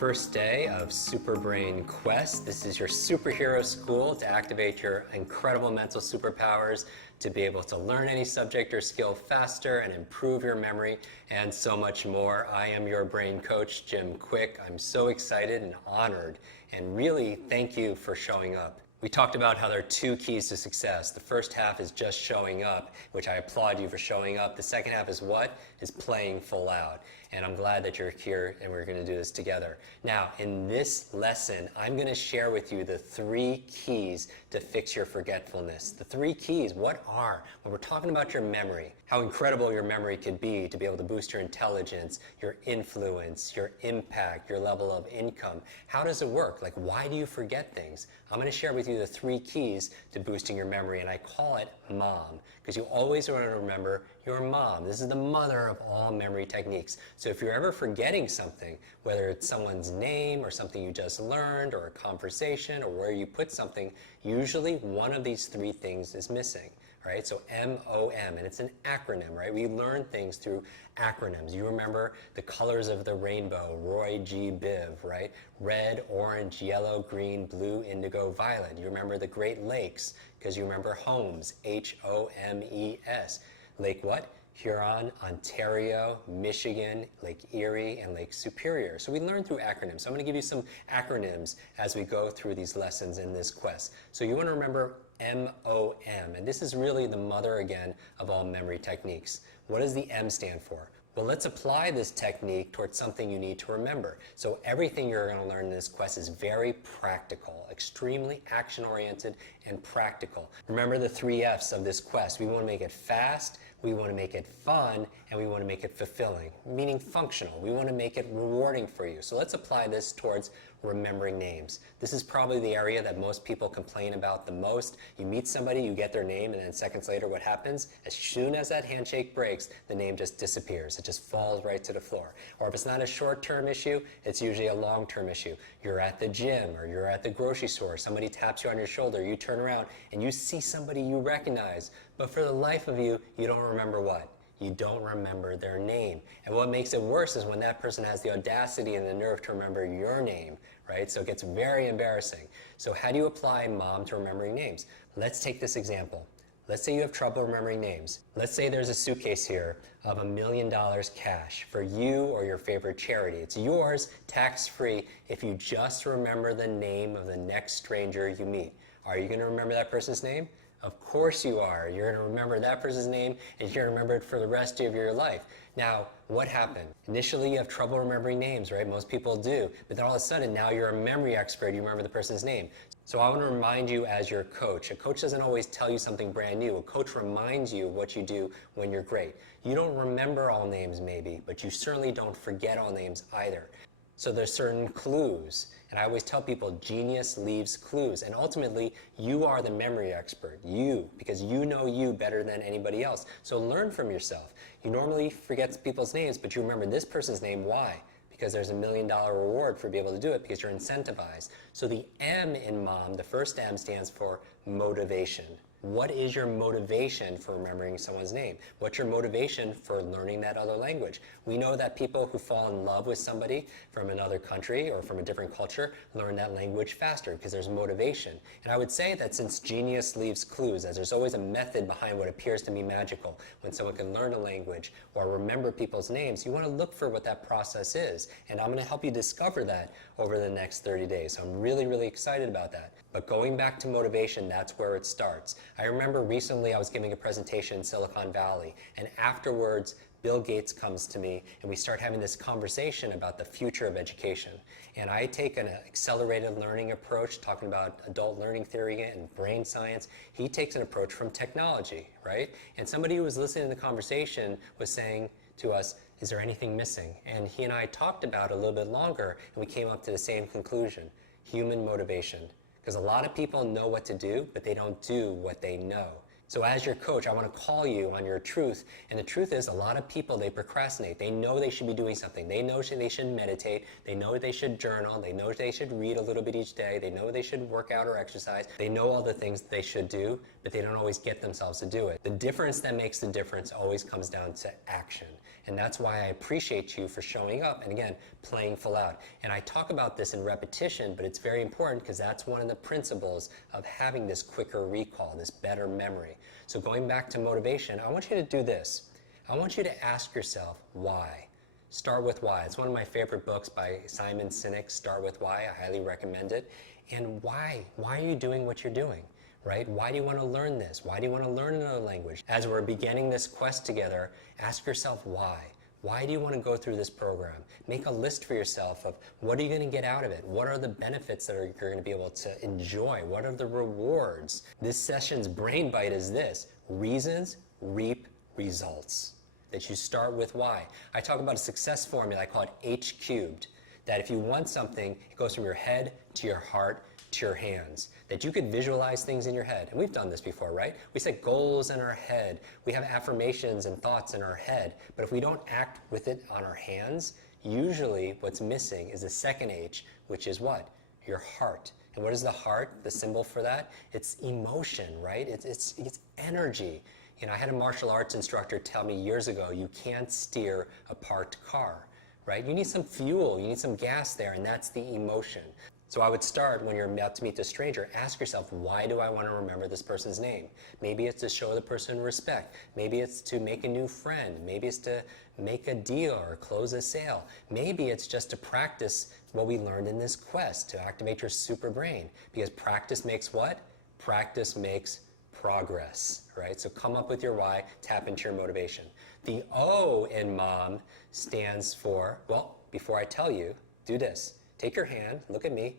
first day of Super Brain Quest. This is your superhero school to activate your incredible mental superpowers, to be able to learn any subject or skill faster and improve your memory, and so much more. I am your brain coach, Jim Kwik. I'm so excited and honored, and really thank you for showing up. We talked about how there are two keys to success. The first half is just showing up, which I applaud you for showing up. The second half is what? Is playing full out. And I'm glad that you're here and we're going to do this together. Now, in this lesson, I'm going to share with you the 3 keys to fix your forgetfulness. The 3 keys, what are? When we're talking about your memory, how incredible your memory could be to be able to boost your intelligence, your influence, your impact, your level of income. How does it work? Like, why do you forget things? I'm going to share with you the 3 keys to boosting your memory, and I call it MOM, because you always want to remember your mom. This is the mother of all memory techniques. So if you're ever forgetting something, whether it's someone's name or something you just learned or a conversation or where you put something, usually one of these 3 things is missing. Right? So MOM, and it's an acronym, right? We learn things through acronyms. You remember the colors of the rainbow, Roy G. Biv, right? Red, orange, yellow, green, blue, indigo, violet. You remember the Great Lakes because you remember Homes, H-O-M-E-S. Lake what? Huron, Ontario, Michigan, Lake Erie, and Lake Superior. So we learn through acronyms. So I'm going to give you some acronyms as we go through these lessons in this quest. So you want to remember MOM, and this is really the mother again of all memory techniques. What does the M stand for? Well, let's apply this technique towards something you need to remember. So everything you're going to learn in this quest is very practical, extremely action-oriented and practical. Remember the 3 F's of this quest. We want to make it fast, we want to make it fun, and we want to make it fulfilling, meaning functional. We want to make it rewarding for you. So let's apply this towards remembering names. This is probably the area that most people complain about the most. You meet somebody, you get their name, and then seconds later what happens? As soon as that handshake breaks, the name just disappears. It just falls right to the floor. Or if it's not a short-term issue, it's usually a long-term issue. You're at the gym or you're at the grocery store, somebody taps you on your shoulder, you turn around and you see somebody you recognize, but for the life of you, you don't remember what? You don't remember their name. And what makes it worse is when that person has the audacity and the nerve to remember your name, right? So it gets very embarrassing. So how do you apply MOM to remembering names? Let's take this example. Let's say you have trouble remembering names. Let's say there's a suitcase here of $1 million cash for you or your favorite charity. It's yours, tax-free, if you just remember the name of the next stranger you meet. Are you going to remember that person's name? Of course you are. You're going to remember that person's name and you're going to remember it for the rest of your life. Now, what happened? Initially, you have trouble remembering names, right? Most people do. But then all of a sudden, now you're a memory expert. You remember the person's name. So I want to remind you as your coach. A coach doesn't always tell you something brand new. A coach reminds you what you do when you're great. You don't remember all names maybe, but you certainly don't forget all names either. So there's certain clues. And I always tell people, genius leaves clues. And ultimately, you are the memory expert. You, because you know you better than anybody else. So learn from yourself. You normally forget people's names, but you remember this person's name. Why? Because there's $1 million reward for being able to do it because you're incentivized. So the M in MOM, the first M stands for motivation. What is your motivation for remembering someone's name? What's your motivation for learning that other language? We know that people who fall in love with somebody from another country or from a different culture learn that language faster because there's motivation. And I would say that since genius leaves clues, as there's always a method behind what appears to be magical, when someone can learn a language or remember people's names, you want to look for what that process is. And I'm going to help you discover that over the next 30 days. So I'm really, really excited about that. But going back to motivation, that's where it starts. I remember recently I was giving a presentation in Silicon Valley, and afterwards Bill Gates comes to me and we start having this conversation about the future of education. And I take an accelerated learning approach, talking about adult learning theory and brain science. He takes an approach from technology, right? And somebody who was listening to the conversation was saying to us, is there anything missing? And he and I talked about it a little bit longer and we came up to the same conclusion, human motivation. Because a lot of people know what to do, but they don't do what they know. So as your coach, I want to call you on your truth. And the truth is, a lot of people, they procrastinate. They know they should be doing something. They know they should meditate. They know they should journal. They know they should read a little bit each day. They know they should work out or exercise. They know all the things they should do, but they don't always get themselves to do it. The difference that makes the difference always comes down to action. And that's why I appreciate you for showing up and, again, playing full out. And I talk about this in repetition, but it's very important because that's one of the principles of having this quicker recall, this better memory. So going back to motivation, I want you to do this. I want you to ask yourself why. Start with why. It's one of my favorite books by Simon Sinek, Start with Why. I highly recommend it. And why? Why are you doing what you're doing? Right? Why do you want to learn this? Why do you want to learn another language? As we're beginning this quest together, ask yourself why. Why do you want to go through this program? Make a list for yourself of what are you going to get out of it? What are the benefits that you're going to be able to enjoy? What are the rewards? This session's brain bite is this: reasons reap results. That you start with why. I talk about a success formula, I call it H cubed. That if you want something, it goes from your head to your heart to your hands. That you could visualize things in your head. And we've done this before, right? We set goals in our head. We have affirmations and thoughts in our head. But if we don't act with it on our hands, usually what's missing is the second H, which is what? Your heart. And what is the heart? The symbol for that? It's emotion, right? It's energy. You know, I had a martial arts instructor tell me years ago, you can't steer a parked car, right? You need some fuel, you need some gas there, and that's the emotion. So I would start when you're about to meet the stranger, ask yourself, why do I want to remember this person's name? Maybe it's to show the person respect. Maybe it's to make a new friend. Maybe it's to make a deal or close a sale. Maybe it's just to practice what we learned in this quest, to activate your super brain. Because practice makes what? Practice makes progress, right? So come up with your why, tap into your motivation. The O in MOM stands for, well, before I tell you, do this. Take your hand, look at me.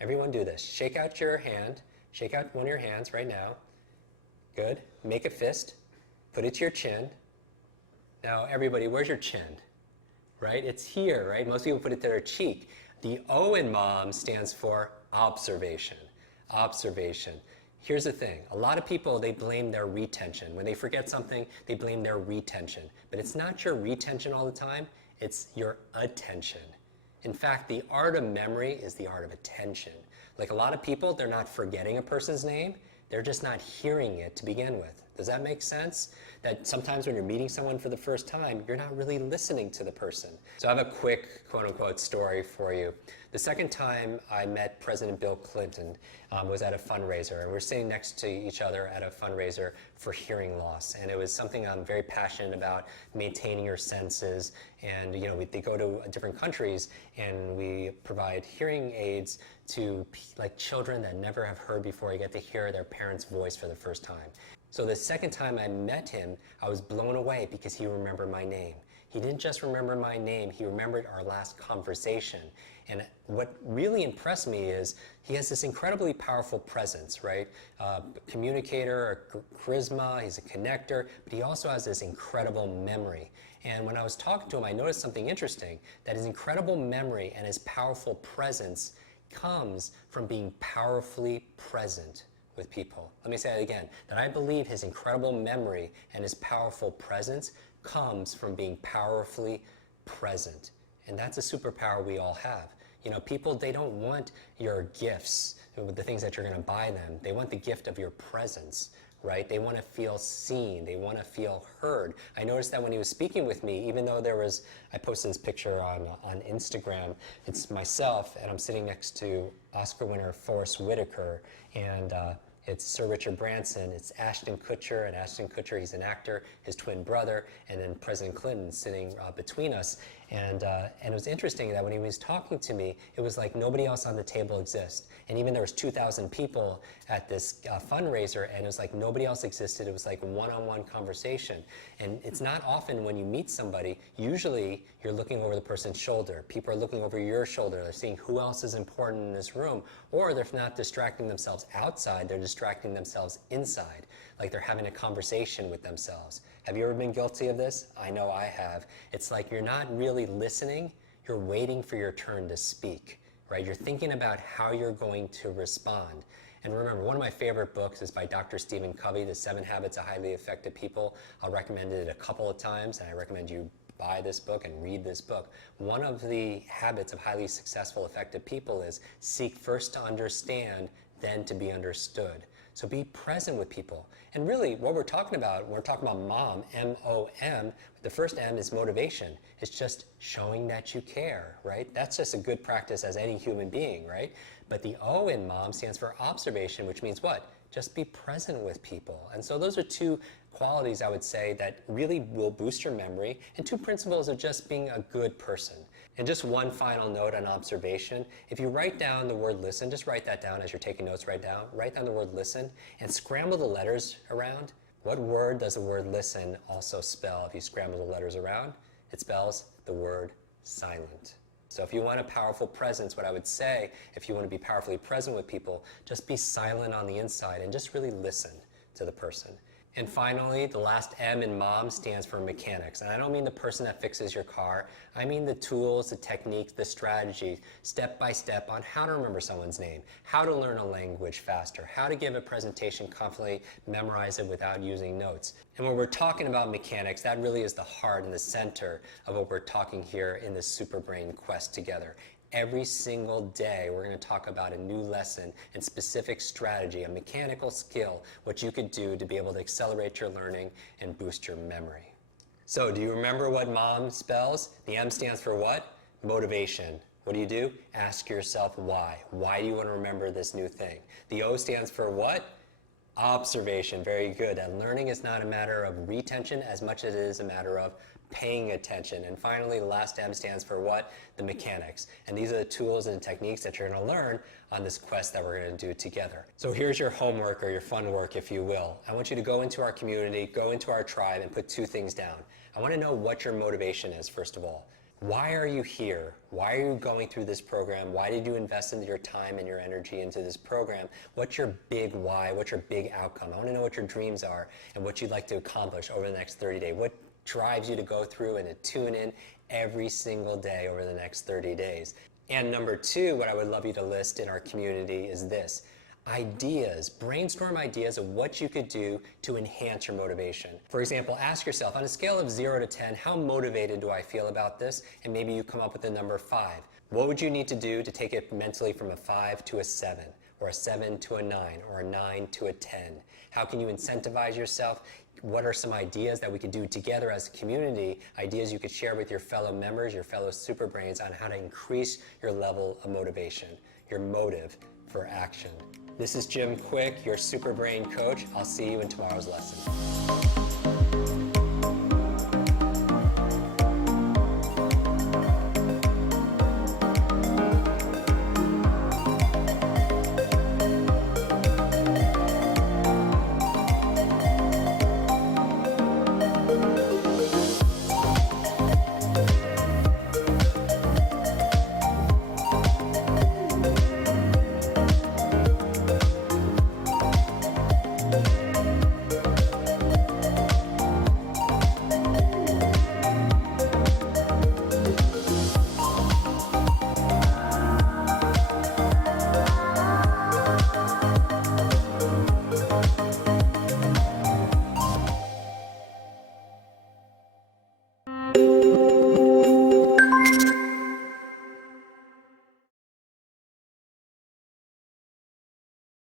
Everyone do this. Shake out your hand. Shake out one of your hands right now. Good. Make a fist. Put it to your chin. Now, everybody, where's your chin? Right? It's here, right? Most people put it to their cheek. The O in MOM stands for observation. Observation. Here's the thing. A lot of people, they blame their retention. When they forget something, they blame their retention. But it's not your retention all the time. It's your attention. In fact, the art of memory is the art of attention. Like a lot of people, they're not forgetting a person's name, they're just not hearing it to begin with. Does that make sense? That sometimes when you're meeting someone for the first time, you're not really listening to the person. So I have a quick, quote-unquote, story for you. The second time I met President Bill Clinton was at a fundraiser, and we're sitting next to each other at a fundraiser for hearing loss. And it was something I'm very passionate about, maintaining your senses. And you know, they go to different countries, and we provide hearing aids to like children that never have heard before. You get to hear their parents' voice for the first time. So the second time I met him, I was blown away because he remembered my name. He didn't just remember my name, he remembered our last conversation. And what really impressed me is he has this incredibly powerful presence, right? Communicator, charisma, he's a connector, but he also has this incredible memory. And when I was talking to him, I noticed something interesting, that his incredible memory and his powerful presence comes from being powerfully present with people. Let me say that again, that I believe his incredible memory and his powerful presence comes from being powerfully present. And that's a superpower we all have. You know, people, they don't want your gifts, the things that you're going to buy them. They want the gift of your presence, right? They want to feel seen. They want to feel heard. I noticed that when he was speaking with me, even though I posted this picture on Instagram, it's myself, and I'm sitting next to Oscar winner Forrest Whitaker, and it's Sir Richard Branson, it's Ashton Kutcher, and Ashton Kutcher, he's an actor, his twin brother, and then President Clinton sitting between us. And it was interesting that when he was talking to me, it was like nobody else on the table exists. And even there was 2,000 people at this fundraiser, and it was like nobody else existed. It was like one-on-one conversation. And it's not often when you meet somebody, usually you're looking over the person's shoulder. People are looking over your shoulder. They're seeing who else is important in this room. Or they're not distracting themselves outside, they're distracting themselves inside, like they're having a conversation with themselves. Have you ever been guilty of this? I know I have. It's like you're not really listening, you're waiting for your turn to speak, right? You're thinking about how you're going to respond. And remember, one of my favorite books is by Dr. Stephen Covey, The 7 Habits of Highly Effective People. I'll recommend it a couple of times, and I recommend you buy this book and read this book. One of the habits of highly successful, effective people is seek first to understand, then to be understood. So be present with people. And really, what we're talking about mom, M-O-M. The first M is motivation. It's just showing that you care, right? That's just a good practice as any human being, right? But the O in mom stands for observation, which means what? Just be present with people. And so those are two qualities, I would say, that really will boost your memory, and two principles of just being a good person. And just one final note on observation. If you write down the word listen, just write that down as you're taking notes right now. Write down the word listen and scramble the letters around. What word does the word listen also spell if you scramble the letters around? It spells the word silent. So if you want a powerful presence, what I would say, if you want to be powerfully present with people, just be silent on the inside and just really listen to the person. And finally, the last M in mom stands for mechanics. And I don't mean the person that fixes your car. I mean the tools, the techniques, the strategy, step by step on how to remember someone's name, how to learn a language faster, how to give a presentation confidently, memorize it without using notes. And when we're talking about mechanics, that really is the heart and the center of what we're talking here in this Superbrain Quest together. Every single day, we're going to talk about a new lesson and specific strategy, a mechanical skill, what you could do to be able to accelerate your learning and boost your memory. So, do you remember what MOM spells? The M stands for what? Motivation. What do? Ask yourself why. Why do you want to remember this new thing? The O stands for what? Observation. Very good. And learning is not a matter of retention as much as it is a matter of paying attention. And finally, the last M stands for what? The mechanics. And these are the tools and techniques that you're going to learn on this quest that we're going to do together. So here's your homework, or your fun work, if you will. I want you to go into our community, go into our tribe, and put two things down. I want to know what your motivation is, first of all. Why are you here? Why are you going through this program? Why did you invest in your time and your energy into this program? What's your big why? What's your big outcome? I want to know what your dreams are and what you'd like to accomplish over the next 30 days. What drives you to go through and to tune in every single day over the next 30 days. And number two, what I would love you to list in our community is this: ideas. Brainstorm ideas of what you could do to enhance your motivation. For example, ask yourself, on a scale of 0 to 10, how motivated do I feel about this? And maybe you come up with the number 5. What would you need to do to take it mentally from a 5 to a 7, or a 7 to a 9, or a 9 to a 10? How can you incentivize yourself? What are some ideas that we could do together as a community, ideas you could share with your fellow members, your fellow Superbrains, on how to increase your level of motivation, your motive for action. This is Jim Kwik, your Superbrain coach. I'll see you in tomorrow's lesson.